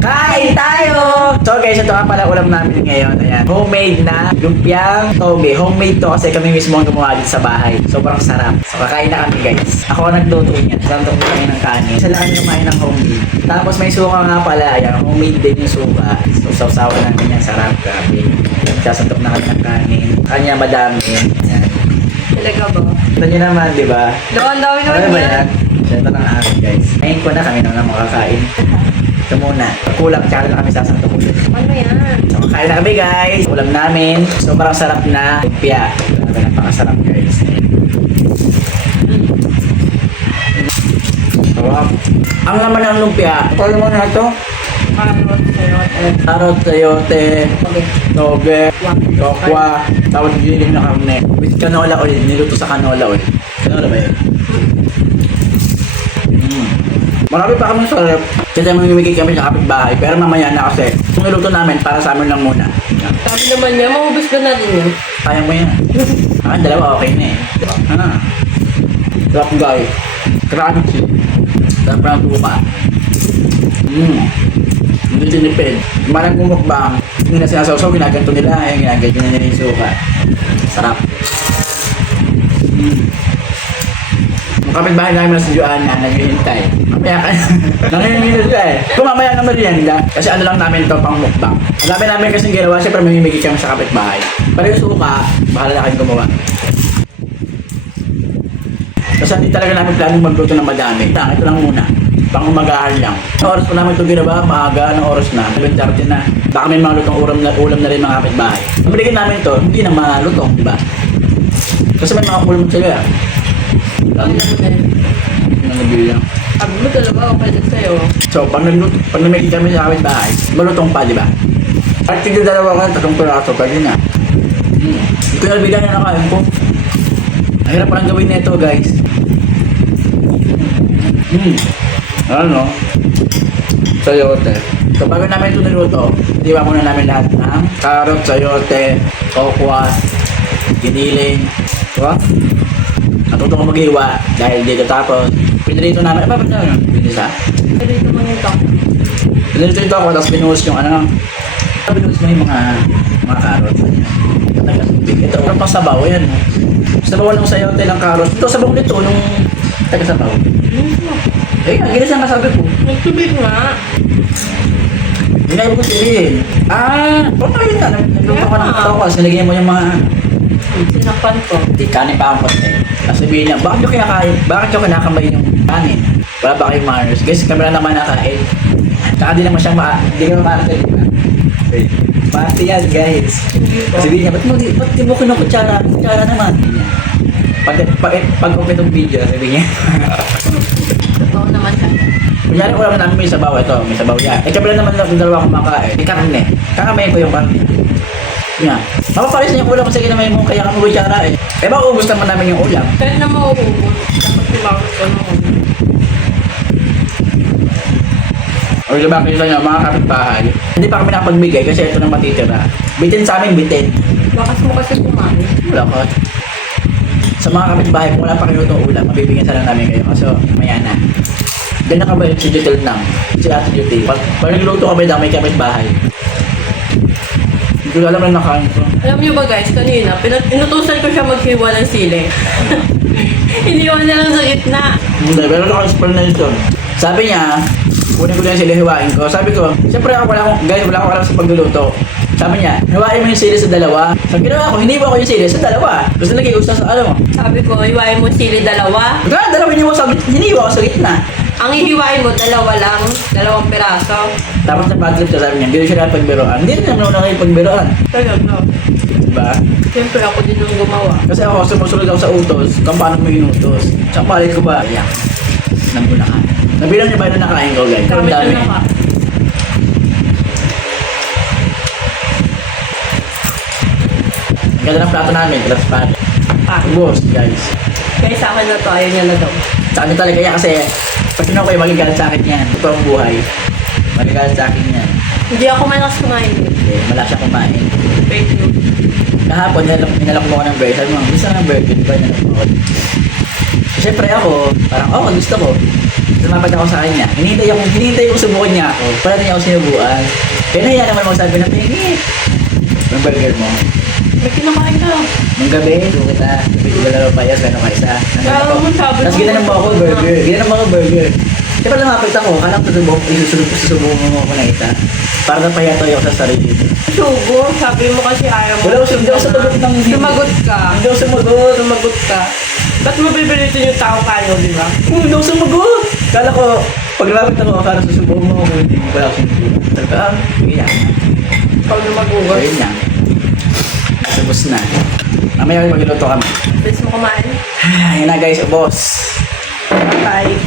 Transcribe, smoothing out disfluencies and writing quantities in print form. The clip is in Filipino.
Kain tayo! So guys, ito nga pala ulam namin ngayon. Ayan, homemade na lumpiang toge. Homemade to kasi kami mismo ang gumawa dito sa bahay. Sobrang sarap. So kakain na kami guys. Ako ang nagluto niyan. Santok ko kain ng kanin. Isa lang kami kumain ng homemade. Tapos may suka nga pala. Ayan, homemade din yung suka. So sausawan lang ganyan. Sarap. Grabe. Sasantok na kami ng kanin. Kanya madami. Ayan. Talaga ba? Ito nyo naman, di ba? Doon, dami Ano naman ba yan. yan? So ito lang akin guys. Kain ko na kami naman makakain. Ito muna. Kulang, tsaka na kami sasantok ulit. Ano yan? So, kain na kami guys. Ulam namin. Sobrang sarap na lumpia. Grabe, napakasarap guys. Sarap. Ang laman ng lumpia. Kaya mo na ito? Carrot, sayote. Carrot, sayote, Okay. toge, tokwa, tapos giling na karne. With canola oil. Niluto sa canola oil. Canola ba yun? Marami pa kami sarap. Kasi mamimigay kami sa kapitbahay. Pero mamaya na kasi. Kung niluto namin, para sa amin lang muna. Sabi naman niya, maubos ko na rin yun. Kaya mo yan. Akin dalawa okay na eh. Ah. Sarap guys. Crunchy. Sarap ng buka. Hindi tinipid. Marang mumukbang. Hindi na sinasawsaw, ginaganto nila. Yung ginaganto nila yung suka. Sarap. Ang kapitbahay namin na si Joanna, naghihintay. Mamaya ka. Nanginginig siya eh. Kung mamaya na merienda, kasi ano lang namin ito pang mukbang. Ang dami namin kasing ginawa, siyempre mamimigay kami sa kapitbahay. Pero yung suka, bahala na kayong gumawa. Kasi hindi talaga namin planong magluto ng madami. Ito lang muna. Pang umagahan lang. Ang oras po namin ito ginawa, maaga ng oras na. 7:30 na. Baka may mga lutong ulam na rin mga kapitbahay. Pabigyan namin ito, hindi na malutong, di ba? Kasi may mga ulam sila. Ano naman Nabili lang. Sabi mo talaga, okay din sa'yo. So, pag namigay kami sa kapitbahay, malutong pa, di ba? At tigil dalawa ka, 3 piraso, pwede na. Ito yung nabigyan na nakain ko. Mahirap parang gawin na ito, guys. Ano? Sayote. So, bago namin ito niluto, diba muna namin lahat ng carrot, sayote, kokwa, giniling. Diba? Natuto ko mag-iwa dahil dito tapos pinilito namin. Ano ba ito? Pinisa? Pero ito mo nito. Pinilito ito ako tapos binuhos yung ano. Binuhos mo yung mga carrots. Ito, parang pang sabaw yan. Sabaw lang sayote ng carrots. Ito, sabaw nito nung taga-sabaw. Eh, ang ginis ang nasabi ko. Nagtubig nga. Hindi na ko piliin. Paano yun na? Nagluto ka ng katawas. Nilagyan mo yung mga Sinakpan ko. di kanin pa ang konti. Tapos sabihin niya, bakit nyo kinakain? Bakit nyo kinakamay yung kanin? Wala ba kayong manners? Guys, kami lang naman nakain. Tsaka di naman siya di naman maarte, di ba? Maarte yan, guys. Sabihin niya, ba't di mo kinukutsara? Kutsara naman. Pag open itong video, sabihin niya. Oo naman siya. Kunyari ulam namin may sabaw, ito, may sabaw yan. Eh, kami lang naman yung dalawa kumakain. May karne. Kakamayin ko yung karne. Yan. Mapapalis niya yung ulam kasi kinamay mo kaya kami kutsara eh. Eh ba ubus naman namin yung ulam? Kahit na mauubos. Dapat ibawat ko naman. O diba kita nyo, mga kapitbahay. Hindi pa kami nakapagbigay kasi ito na matitira. Bitin sa amin, bitin. Bakas mo kasi kumain. Wala ko. Sa mga kapitbahay, kung wala pa kayo itong ulam, mabibigyan sana namin kayo. Kaso, maya na. Diyan na kami si Jutel nang. Si Ate Jutel. Pag nagluto kami lang, may kapitbahay. Hindi ko alam na nakain ko. Alam niyo ba guys, kanina, inutusan ko siya maghiwa ng sili. Iniwan niya lang sa gitna. Hindi, pero naka-explanation. Sabi niya, kunin ko din sila hiwain ko. Sabi ko, siyempre ako wala akong alam sa pagluluto. Sabi niya, hiwain mo yung sili sa dalawa. Sabi ginawa ko, hiniwa ko yung sili sa dalawa. Gusto lagi gusto sa ano mo. Sabi ko, hiwain mo sili dalawa. Dalawa hiniwa ko sa gitna. Ang hihiwain mo, dalawa lang. 2 piraso. Tapos na bad trip siya, sabi niya, hindi siya nakipagbiroan. Hindi rin naman ako nakipagbiroan. Talaga. Diba? Siyempre ako din yung gumawa. Kasi ako, sumusunod ako sa utos, kung paano mo inutos. Sa palit ko ba, ayan. Nagbunakan. Nabilang niya ba yung nakain ko, guys? Ang Gamit dami. na ka. Ang ganda ng plato namin, transparent. Ah, Ubos, guys. kaya sa akin na to, ayaw niya na daw. Sa akin talaga yan kasi pag kinuha ko yung magigalit sa akin yan. Ito ang buhay. Magigalit sa akin yan. Hindi ako malakas kumain. Okay, wala siya kumain. Fake news. Kahapon, ninalak mo ko ng burger. Sabi mo, gusto ng burger, di ba? Ninalak mo ko. Siyempre ako, parang, gusto ko. Lumapad ako sa kanya. Hinihintay ko subukan niya ako. Wala na niya ako sinubuan. Kaya nahiya naman magsabi na, Pengi, yung burger mo. May kinakain ka. Nung gabi, doon kita. Sabi ko dalawa pa yan, gano'n kayo isa. Kaya mo sabi Tapos ginanong mo ako burger. Ginanong mo ako burger. Kaya pala lumapit ako, kala ko susubukan mo ako na isa. Para napayatoy ako sa sarili ko. Sugo, sabi mo kasi ayaw mo. Wala ko hindi ako sabagot ng Sumagot ka. Hindi ako sumagot. Sumagot ka. Ba't mo bibilitin yung tao kayo, di ba? Hindi ako sumagot. Kala ko, pag lumapit ako, akala susubukan mo ako. Hindi wala ako sinubukan. Sabi ko, sige yan. Pag lumagugot. Ayun yan. Sabos na. Mamaya magluluto kami. Bilis mo kumain. Ayun na guys, boss. Bye.